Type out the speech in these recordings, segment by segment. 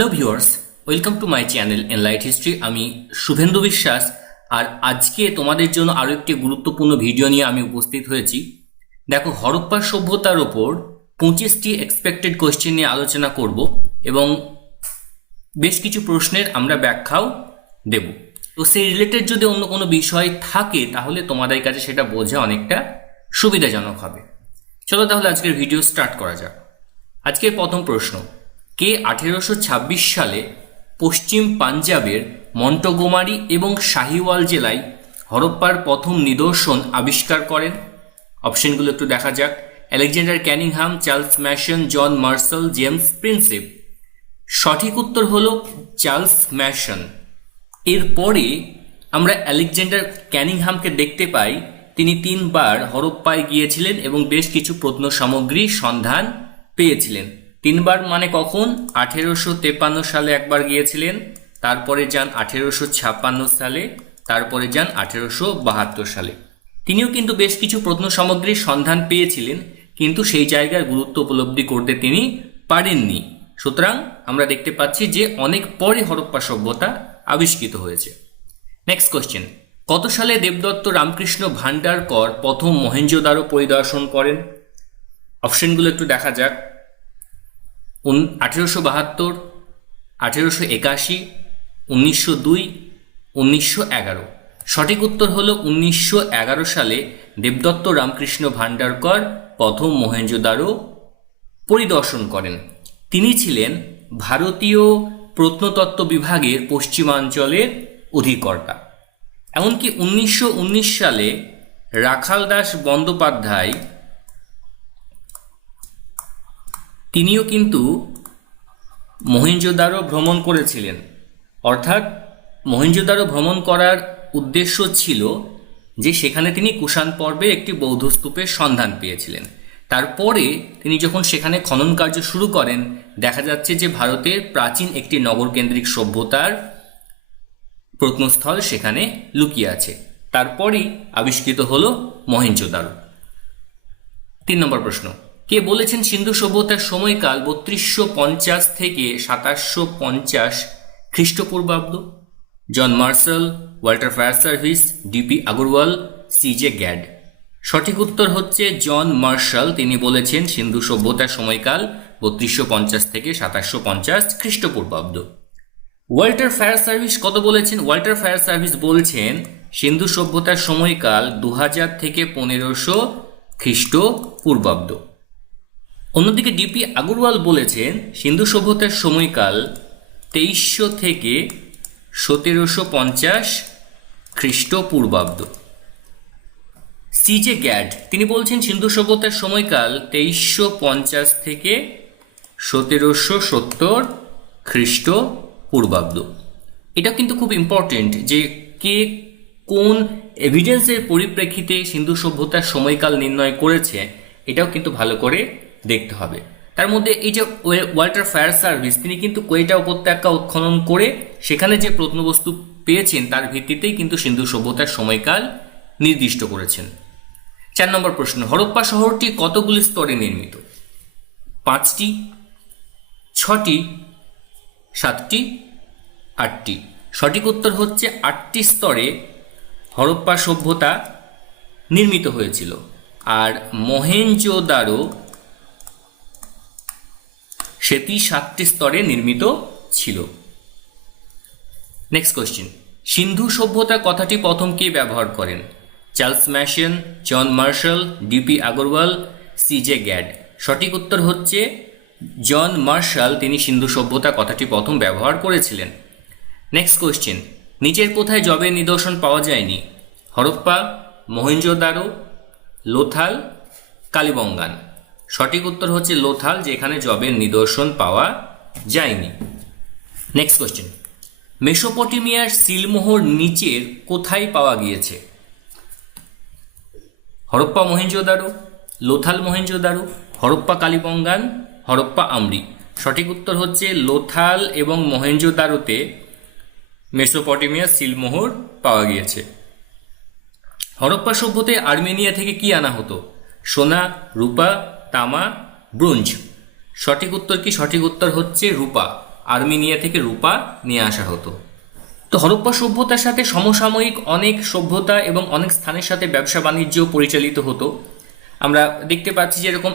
Hello viewers, welcome to my channel enlight history. আমি শুভেন্দু বিশ্বাস। আর আজকে তোমাদের জন্য আরও একটি গুরুত্বপূর্ণ ভিডিও নিয়ে আমি উপস্থিত হয়েছি। দেখো, হরপ্পা সভ্যতার ওপর 25টি এক্সপেক্টেড কোয়েশ্চেন নিয়ে আলোচনা করব এবং বেশ কিছু প্রশ্নের আমরা ব্যাখ্যাও দেব। তো সেই রিলেটেড যদি অন্য কোনো বিষয় থাকে তাহলে তোমাদের কাছে সেটা বোঝা অনেকটা সুবিধাজনক হবে। চলো তাহলে আজকের ভিডিও স্টার্ট করা যাক। আজকের প্রথম প্রশ্ন, কে 1826 সালে পশ্চিম পাঞ্জাবের মন্টগোমারি এবং শাহিওয়াল জেলায় হরপ্পার প্রথম নিদর্শন আবিষ্কার করেন? অপশনগুলো একটু দেখা যাক। Alexander Cunningham, Charles Masson, John Marshall, James Prinsep. সঠিক উত্তর হলো চার্লস ম্যাসন। এরপরে আমরা আলেকজান্ডার ক্যানিংহামকে দেখতে পাই। তিনি 3 বার হরপ্পায় গিয়েছিলেন এবং বেশ কিছু প্রত্নসামগ্রী সন্ধান পেয়েছিলেন। 3 বার মানে কখন? 1853 সালে একবার গিয়েছিলেন, তারপরে যান 1856 সালে, তারপরে যান 1872 সালে। তিনিও কিন্তু বেশ কিছু প্রত্নসামগ্রীর সন্ধান পেয়েছিলেন, কিন্তু সেই জায়গার গুরুত্ব উপলব্ধি করতে তিনি পারেননি। সুতরাং আমরা দেখতে পাচ্ছি যে অনেক পরে হরপ্পা সভ্যতা আবিষ্কৃত হয়েছে। নেক্সট কোয়েশ্চেন, কত সালে দেবদত্ত রামকৃষ্ণ ভান্ডারকর প্রথম মহেঞ্জোদারো পরিদর্শন করেন? অপশনগুলো একটু দেখা যাক। 1872, 1881, 1902, 1911। সঠিক উত্তর হলো 1911 সালে দেবদত্ত রামকৃষ্ণ ভান্ডারকর প্রথম মহেঞ্জোদারো পরিদর্শন করেন। তিনি ছিলেন ভারতীয় প্রত্নতত্ত্ব বিভাগের পশ্চিমাঞ্চলের অধিকর্তা। এমনকি 1919 সালে রাখালদাস বন্দ্যোপাধ্যায় তিনিও কিন্তু মহেঞ্জোদারো ভ্রমণ করেছিলেন। অর্থাৎ মহেঞ্জোদারো ভ্রমণ করার উদ্দেশ্য ছিল যে সেখানে তিনি কুষাণ পর্বে একটি বৌদ্ধ স্তূপের সন্ধান পেয়েছিলেন। তারপরে তিনি যখন সেখানে খনন কার্য শুরু করেন, দেখা যাচ্ছে যে ভারতের প্রাচীন একটি নগরকেন্দ্রিক সভ্যতার প্রত্নস্থল সেখানে লুকিয়ে আছে। তারপরেই আবিষ্কৃত হলো মহেঞ্জোদারো। 3 নম্বর প্রশ্ন, কে বলেছেন সিন্ধু সভ্যতার সময়কাল 3250 থেকে 2750 খ্রিস্টপূর্বাব্দ? John Marshall, Walter Fairservis, D P Agrawal, C J Gadd. সঠিক উত্তর হচ্ছে জন মার্শাল। তিনি বলেছেন সিন্ধু সভ্যতার সময়কাল 3250 থেকে 2750 খ্রিস্টপূর্বাব্দ। ওয়াল্টার ফায়ার সার্ভিস কত বলেছেন? ওয়াল্টার ফায়ার সার্ভিস বলছেন সিন্ধু সভ্যতার সময়কাল 2000 থেকে 1500 খ্রিস্টপূর্বাব্দ। অন্যদিকে ডিপি আগরওয়াল বলেছেন সিন্ধু সভ্যতার সময়কাল 2300 থেকে 1750 খ্রিস্টপূর্বাব্দ। সিজে গ্যাড তিনি বলছেন সিন্ধু সভ্যতার সময়কাল 2350 থেকে 1770 খ্রিস্টপূর্বাব্দ। এটা কিন্তু খুব ইম্পর্টেন্ট যে কে কোন এভিডেন্সের পরিপ্রেক্ষিতে সিন্ধু সভ্যতার সময়কাল নির্ণয় করেছে, এটাও কিন্তু ভালো করে দেখতে হবে। তার মধ্যে এই যে ওয়াল্টার ফায়ার সার্ভিস তিনি কিন্তু কোয়েটা উপত্যকা উৎখনন করে সেখানে যে প্রত্নবস্তু পেয়েছেন তার ভিত্তিতেই কিন্তু সিন্ধু সভ্যতার সময়কাল নির্দিষ্ট করেছেন। 4 নম্বর প্রশ্ন, হরপ্পা শহরটি কতগুলি স্তরে নির্মিত? 5টি, 6টি, 7টি, 8টি। সঠিক উত্তর হচ্ছে 8টি স্তরে হরপ্পা সভ্যতা নির্মিত হয়েছিল। আর মহেঞ্জোদারো সেটি 7টি স্তরে নির্মিত ছিল। নেক্সট কোয়েশ্চেন, সিন্ধু সভ্যতা কথাটি প্রথম কে ব্যবহার করেন? Charles Masson, John Marshall, D P Agrawal, C J Gadd. সঠিক উত্তর হচ্ছে জন মার্শাল। তিনি সিন্ধু সভ্যতা কথাটি প্রথম ব্যবহার করেছিলেন। নেক্সট কোয়েশ্চেন, নিচের কোথায় জবের নিদর্শন পাওয়া যায়নি? হরপ্পা, মহেঞ্জোদারো, লোথাল, কালিবঙ্গান। সঠিক উত্তর হচ্ছে লোথাল, যেখানে জবের নিদর্শন পাওয়া যায়নি। নেক্সট কোয়েশ্চেন, মেসোপটেমিয়ার সিলমোহর নিচের কোথায় পাওয়া গিয়েছে? হরপ্পা মহেঞ্জোদারো, লোথাল মহেঞ্জোদারো, হরপ্পা কালিবঙ্গান, হরপ্পা আম্রি। সঠিক উত্তর হচ্ছে লোথাল এবং মহেঞ্জোদারোতে মেসোপটেমিয়ার সিলমোহর পাওয়া গিয়েছে। হরপ্পা সভ্যতায় আর্মেনিয়া থেকে কি আনা হতো? সোনা, রূপা, তামা, ব্রোঞ্জ। সঠিক উত্তর কি? সঠিক উত্তর হচ্ছে রূপা। আর্মেনিয়া থেকে রূপা নিয়ে আসা হতো। তো হরপ্পা সভ্যতার সাথে সমসাময়িক অনেক সভ্যতা এবং অনেক স্থানের সাথে ব্যবসা বাণিজ্য পরিচালিত হতো। আমরা দেখতে পাচ্ছি যেরকম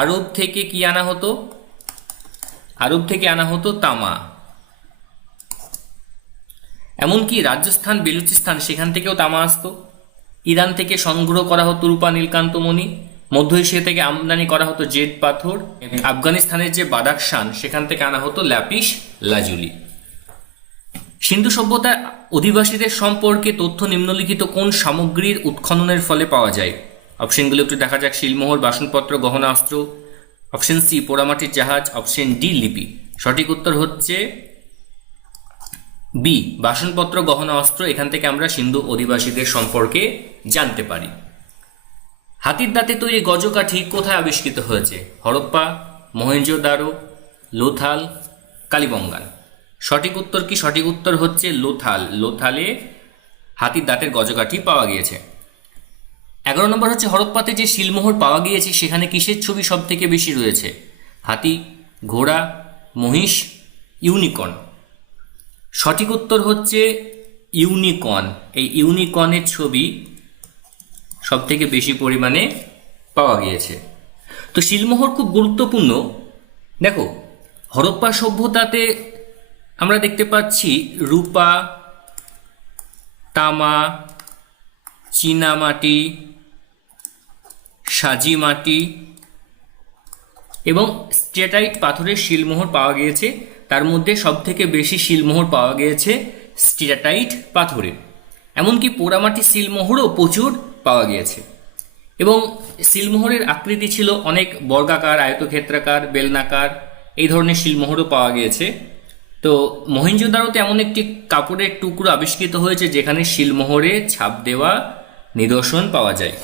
আরব থেকে কি আনা হতো? আরব থেকে আনা হতো তামা। এমনকি রাজস্থান, বেলুচিস্তান সেখান থেকেও তামা আসতো। ইরান থেকে সংগ্রহ করা হতো রূপা, নীলকান্তমণি। মধ্য এশিয়া থেকে আমদানি করা হতো জেড পাথর। আফগানিস্তানের যে বাদাখশান সেখান থেকে আনা হতো ল্যাপিস লাজুলি। সিন্ধু সভ্যতার অধিবাসীদের সম্পর্কে তথ্য নিম্নলিখিত কোন সামগ্রীর উৎখননের ফলে পাওয়া যায়? অপশনগুলো একটু দেখা যাক। শিলমোহর, বাসনপত্র, গহনা, অস্ত্র। অপশন সি পোড়ামাটির জাহাজ। অপশন ডি লিপি। সঠিক উত্তর হচ্ছে বি বাসনপত্র, গহনা, অস্ত্র। এখান থেকে আমরা সিন্ধু অধিবাসীদের সম্পর্কে জানতে পারি। হাতির দাঁতে তৈরি গজকাঠি কোথায় আবিষ্কৃত হয়েছে? হরপ্পা, মহেঞ্জোদারো, লোথাল, কালিবঙ্গান। সঠিক উত্তর কি? সঠিক উত্তর হচ্ছে লোথাল। লোথালে হাতির দাঁতের গজকাঠি পাওয়া গিয়েছে। 11 নম্বর হচ্ছে হরপ্পাতে যে শিলমোহর পাওয়া গিয়েছে সেখানে কিসের ছবি সব থেকে বেশি রয়েছে? হাতি, ঘোড়া, মহিষ, ইউনিকর্ন। সঠিক উত্তর হচ্ছে ইউনিকর্ন। এই ইউনিকর্নের ছবি সব থেকে বেশি পরিমাণে পাওয়া গিয়েছে। তো শিলমোহর খুব গুরুত্বপূর্ণ। দেখো, হরপ্পা সভ্যতাতে আমরা দেখতে পাচ্ছি রূপা, তামা, চীনামাটি, সাজি মাটি এবং স্টেটাইট পাথরের শিলমোহর পাওয়া গিয়েছে। তার মধ্যে সবথেকে বেশি শিলমোহর পাওয়া গিয়েছে স্টেটাইট পাথরের। এমনকি পোড়ামাটি শিলমোহরও প্রচুর পাওয়া গিয়েছে। এবং শিলমোহরের আকৃতি ছিল অনেক বর্গাকার, আয়তক্ষেত্রাকার, বেলনাকার, এই ধরনের শিলমোহরও পাওয়া গিয়েছে। তো মহেঞ্জোদারোতে এমন একটি কাপড়ের টুকরো আবিষ্কৃত হয়েছে যেখানে শিলমোহরে ছাপ দেওয়া নিদর্শন পাওয়া যায়।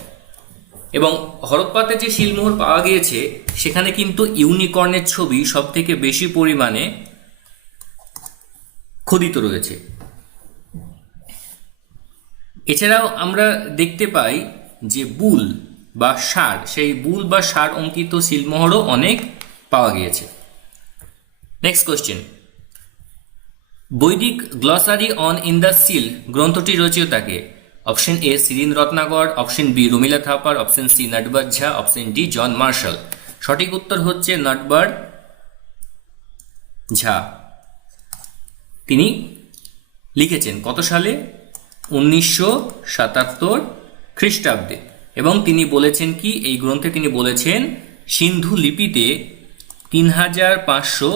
এবং হরপ্পাতে যে শিলমোহর পাওয়া গিয়েছে সেখানে কিন্তু ইউনিকর্নের ছবি সব থেকে বেশি পরিমাণে খোদিত রয়েছে। এছাড়াও আমরা দেখতে পাই যে বুল বা ষাঁড়, সেই বুল বা ষাঁড় অঙ্কিত শিলমোহরও অনেক পাওয়া গিয়েছে। Next question, Vedic glossary on Indus seal গ্রন্থটি রচয়িতাকে? Option A Shirin Ratnakar, option B Romila Thapar, option C Natwar Jha, option D John Marshall. সঠিক উত্তর হচ্ছে নটবর ঝা। তিনি লিখেছেন কত সালে? 1977 খ্রিস্টাব্দে। এবং তিনি বলেছেন কি, এই গ্রন্থে তিনি বলেছেন সিন্ধু লিপিতে 3500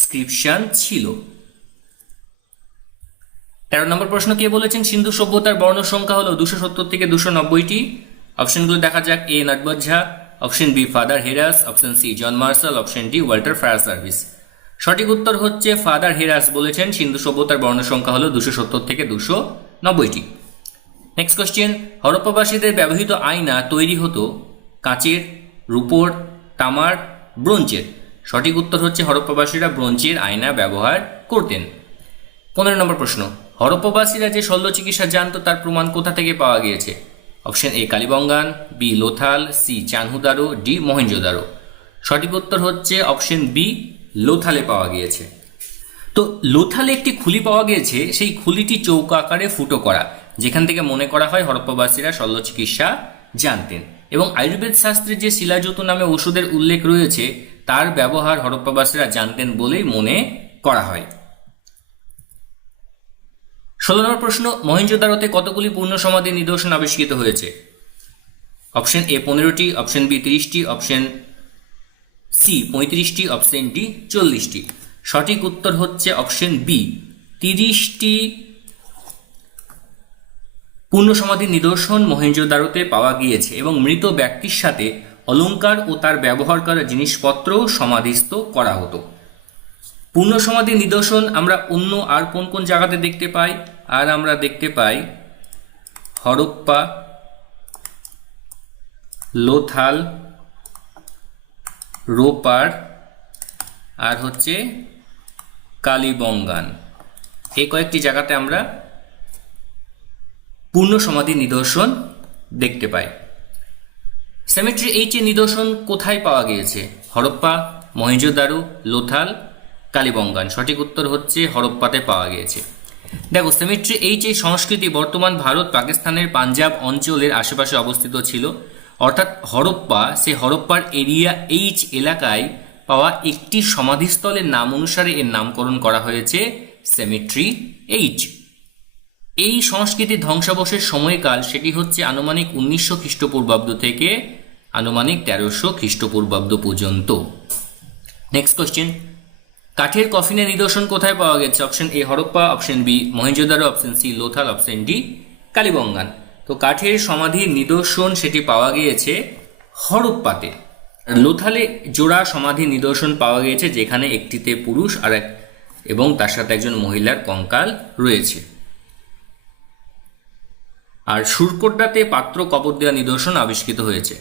স্ক্রিপশন ছিল। 13 নম্বর প্রশ্ন, কে বলেছেন সিন্ধু সভ্যতার বর্ণ সংখ্যা হলো 270 থেকে 290টি? অপশনগুলো দেখা যাক। A Natwar Jha, option B father Heras, option C John Marshall, option D Walter Fairservis. সঠিক উত্তর হচ্ছে ফাদার হেরাস বলেছেন সিন্ধু সভ্যতার বর্ণ সংখ্যা হলো 270 থেকে 290টি। নেক্সট কোশ্চেন, হরপ্পাবাসীদের ব্যবহৃত আয়না তৈরি হতো কাঁচের, রূপোর, তামার, ব্রোঞ্জের। সঠিক উত্তর হচ্ছে হরপ্পাবাসীরা ব্রোঞ্জের আয়না ব্যবহার করতেন। 15 নম্বর প্রশ্ন, হরপ্পাবাসীরা যে শল্য চিকিৎসা জানতো তার প্রমাণ কোথা থেকে পাওয়া গিয়েছে? Option A Kalibangan, B Lothal, C Chanhudaro, D Mohenjodaro. সঠিক উত্তর হচ্ছে অপশন বি লোথালে পাওয়া গিয়েছে। তো লোথালে একটি খুলি পাওয়া গিয়েছে, সেই খুলিটি চৌকা আকারে ফুটো করা, যেখান থেকে মনে করা হয় হরপ্পাবাসীরা শল্য চিকিৎসা জানতেন। এবং আয়ুর্বেদ শাস্ত্রে যে শিলাযতু নামে ওষুধের উল্লেখ রয়েছে তার ব্যবহার হরপ্পাবাসীরা জানতেন বলেই মনে করা হয়। 16 নম্বর প্রশ্ন, মহেঞ্জোদারোতে কতগুলি পূর্ণ সমাধি নিদর্শন আবিষ্কৃত হয়েছে? অপশন এ 15টি, অপশন বি 30টি, অপশন সি 35টি, অপশন ডি 40টি। সঠিক উত্তর হচ্ছে অপশন বি 30টি পূর্ণ সমাধি নিদর্শন মহেঞ্জোদারোতে পাওয়া গিয়েছে। এবং মৃত ব্যক্তির সাথে অলংকার ও তার ব্যবহার করা জিনিসপত্রও সমাধিস্থ করা হতো। পূর্ণ সমাধি নিদর্শন আমরা অন্য আর কোন কোন জায়গাতে দেখতে পাই? আর আমরা দেখতে পাই হরপ্পা, লোথাল, রোপার আর হচ্ছে কালিবঙ্গান। এই কয়েকটি জায়গাতে আমরা পূর্ণ সমাধি নিদর্শন দেখতে পাই। সেমেট্রি এইচ এর নিদর্শন কোথায় পাওয়া গিয়েছে? হরপ্পা, মহেঞ্জোদারো, লোথাল, কালিবঙ্গান। সঠিক উত্তর হচ্ছে হরপ্পাতে পাওয়া গিয়েছে। দেখো সেমেট্রি এইচ এই সংস্কৃতি বর্তমান ভারত পাকিস্তানের পাঞ্জাব অঞ্চলের আশেপাশে অবস্থিত ছিল, অর্থাৎ হরপ্পা, সে হরপ্পার এরিয়া এইচ এলাকায় পাওয়া একটি সমাধিস্থলের নাম অনুসারে এর নামকরণ করা হয়েছে সেমেট্রি এইচ। এই সংস্কৃতির ধ্বংসাবশের সময়কাল সেটি হচ্ছে আনুমানিক 1900 খ্রিস্টপূর্বাব্দ থেকে আনুমানিক 1300 খ্রিস্টপূর্বাব্দ পর্যন্ত। নেক্সট কোশ্চেন, কাঠের কফিনের নিদর্শন কোথায় পাওয়া গেছে? Option A Harappa, option B Mohenjodaro, option C Lothal, option D Kalibangan. তো কাঠের সমাধির নিদর্শন সেটি পাওয়া গিয়েছে হরপ্পাতে। লোথালে জোড়া সমাধির নিদর্শন পাওয়া গিয়েছে, যেখানে একটিতে পুরুষ এবং তার সাথে একজন মহিলার কঙ্কাল রয়েছে। আর সুরকোট্টাতে পাত্র কবর দেওয়া নিদর্শন আবিষ্কৃত হয়েছে।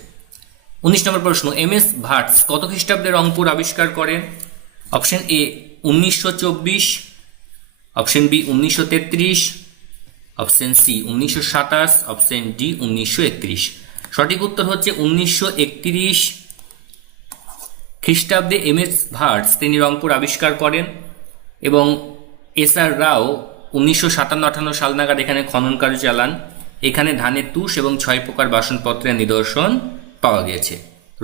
19 নম্বর প্রশ্ন, এম.এস. ভাটস কত খ্রিস্টাব্দে রংপুর আবিষ্কার করেন? Option A 1924, option B 1933, option C 1927, option D 1931। সঠিক উত্তর হচ্ছে 1931 খ্রিস্টাব্দে এম.এস. ভাটস তিনি রংপুর আবিষ্কার করেন এবং এস.আর. রাও 1957-58 সাল নাগাদ এখানে খনন কার্য চালান। এখানে ধানের তুষ এবং 6 প্রকার বাসনপত্রের নিদর্শন পাওয়া গিয়েছে।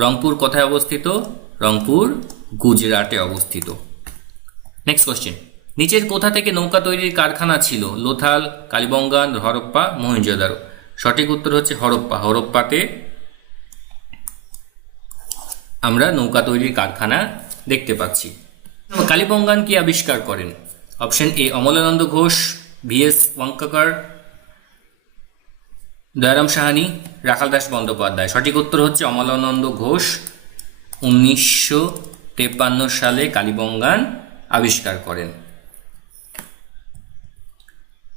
রংপুর কোথায় অবস্থিত? রংপুর গুজরাটে অবস্থিত। নেক্সট কোশ্চেন, নিচের কোথা থেকে নৌকা তৈরির কারখানা ছিল? লোথাল, কালিবঙ্গান, হরপ্পা, মহেঞ্জোদারো। সঠিক উত্তর হচ্ছে হরপ্পা। হরপ্পাতে আমরা নৌকা তৈরির কারখানা দেখতে পাচ্ছি। কালিবঙ্গান কি আবিষ্কার করেন? Option A Amalananda Ghosh, V S. Wakankar, Dayaram Sahni, Rakhal Das Bandyopadhyay. সঠিক উত্তর হচ্ছে অমলানন্দ ঘোষ 1953 সালে কালিবঙ্গান আবিষ্কার করেন।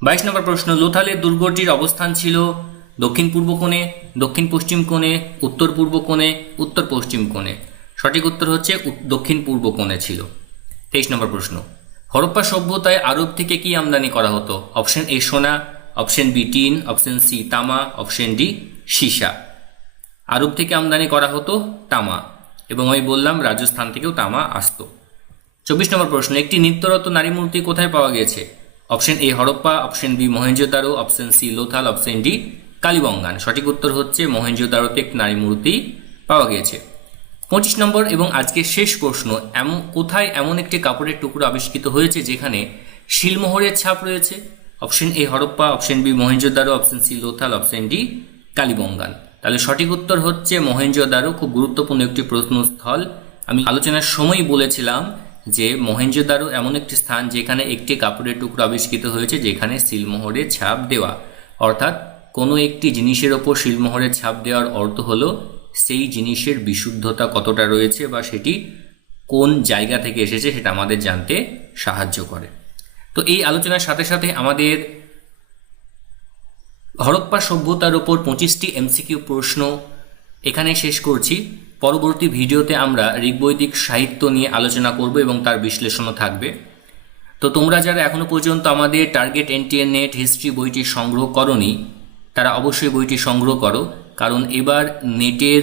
22 নম্বর প্রশ্ন, লোথালের দুর্গটির অবস্থান ছিল দক্ষিণ পূর্ব কোণে, দক্ষিণ পশ্চিম কোণে, উত্তর পূর্ব কোণে, উত্তর পশ্চিম কোণে। সঠিক উত্তর হচ্ছে দক্ষিণ পূর্ব কোণে ছিল। 23 নম্বর প্রশ্ন, হরপ্পা সভ্যতায় আরব থেকে কি আমদানি করা হতো? অপশন এ সোনা, option B tin, option C তামা, অপশন ডি সীসা। আরব থেকে আমদানি করা হতো তামা, এবং আমি বললাম রাজস্থান থেকেও তামা আসতো। 24 নম্বর প্রশ্ন, একটি নিত্যরত নারী মূর্তি কোথায় পাওয়া গেছে? Option A Harappa, option B Mohenjodaro, option C Lothal, option D Kalibangan. সঠিক উত্তর হচ্ছে মহেঞ্জোদারোতে একটি নারী মূর্তি পাওয়া গিয়েছে। 25 নম্বর এবং আজকের শেষ প্রশ্ন, কোথায় এমন একটি কাপড়ের টুকরো আবিষ্কৃত হয়েছে যেখানে শিলমোহরের ছাপ রয়েছে? Option A Harappa, option B Mohenjodaro, option C Lothal, option D Kalibangan. তাহলে সঠিক উত্তর হচ্ছে মহেঞ্জোদারো। খুব গুরুত্বপূর্ণ একটি প্রত্নস্থল। আমি আলোচনার সময় বলেছিলাম যে মহেঞ্জোদারো এমন একটি স্থান যেখানে একটি কাপড়ের টুকরো আবিষ্কৃত হয়েছে যেখানে শিলমোহরের ছাপ দেওয়া। অর্থাৎ কোনো একটি জিনিসের ওপর শিলমোহরের ছাপ দেওয়ার অর্থ হলো সেই জিনিসের বিশুদ্ধতা কতটা রয়েছে বা সেটি কোন জায়গা থেকে এসেছে সেটা আমাদের জানতে সাহায্য করে। তো এই আলোচনার সাথে সাথে আমাদের হরপ্পা সভ্যতার ওপর 25টি এমসিকিউ প্রশ্ন এখানে শেষ করছি। পরবর্তী ভিডিওতে আমরা ঋগ্বৈদিক সাহিত্য নিয়ে আলোচনা করব এবং তার বিশ্লেষণও থাকবে। তো তোমরা যারা এখনও পর্যন্ত আমাদের টার্গেট এনটিএ নেট হিস্ট্রি বইটি সংগ্রহ করনি তারা অবশ্যই বইটি সংগ্রহ করো, কারণ এবার নেটের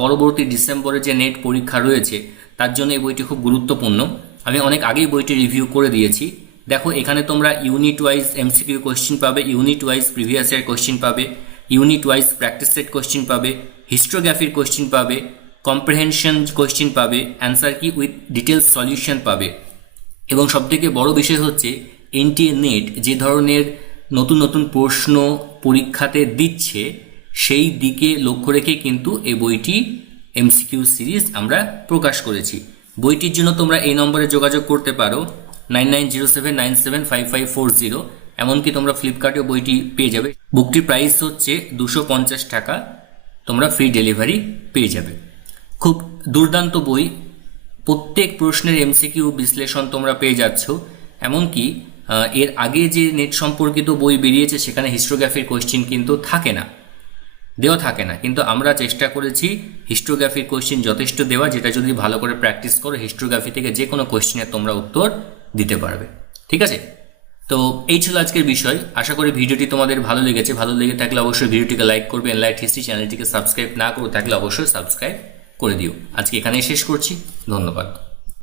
পরবর্তী ডিসেম্বরে যে নেট পরীক্ষা রয়েছে তার জন্য এই বইটি খুব গুরুত্বপূর্ণ। আমি অনেক আগেই বইটি রিভিউ করে দিয়েছি। দেখো এখানে তোমরা ইউনিট ওয়াইজ এমসিকিউ কোশ্চেন পাবে, unit wise previous year question পাবে, unit wise practice set question পাবে, হিস্টোগ্রাফির কোশ্চেন পাবে, কম্প্রিহেনশন কোশ্চেন পাবে, answer key with details solution পাবে। এবং সবথেকে বড় বিষয় হচ্ছে এনটিএ নেট যে ধরনের নতুন নতুন প্রশ্ন পরীক্ষাতে দিচ্ছে সেই দিকে লক্ষ্য রেখে কিন্তু এই বইটি এমসিকিউ সিরিজ আমরা প্রকাশ করেছি। বইটির জন্য তোমরা এই নম্বরে যোগাযোগ করতে পারো 9907975540। এমনকি তোমরা ফ্লিপকার্টেও বইটি পেয়ে যাবে। বুকটির প্রাইস হচ্ছে 250 টাকা, তোমরা ফ্রি ডেলিভারি পেয়ে যাবে। খুব দুর্দান্ত বই, প্রত্যেক প্রশ্নের এমসিকিউ বিশ্লেষণ তোমরা পেয়ে যাচ্ছ। এমনকি এর আগে যে নেট সম্পর্কিত বই বেরিয়েছে সেখানে হিস্টোগ্রাফির কোশ্চেন কিন্তু দেওয়া থাকে না, কিন্তু আমরা চেষ্টা করেছি হিস্টোগ্রাফির কোশ্চেন যথেষ্ট দেওয়া, যেটা যদি ভালো করে প্র্যাকটিস করো হিস্টোগ্রাফি থেকে যে কোনো কোশ্চেনের তোমরা উত্তর দিতে পারবে। ঠিক আছে, তো এই ছিল আজকের বিষয়। আশা করি ভিডিওটি তোমাদের ভালো লেগেছে। ভালো লেগে থাকলে অবশ্যই ভিডিওটিকে লাইক করবে। এনলাইট হিস্ট্রি চ্যানেলটিকে সাবস্ক্রাইব না করে থাকলে অবশ্যই সাবস্ক্রাইব করে দিও। আজকে এখানেই শেষ করছি, ধন্যবাদ।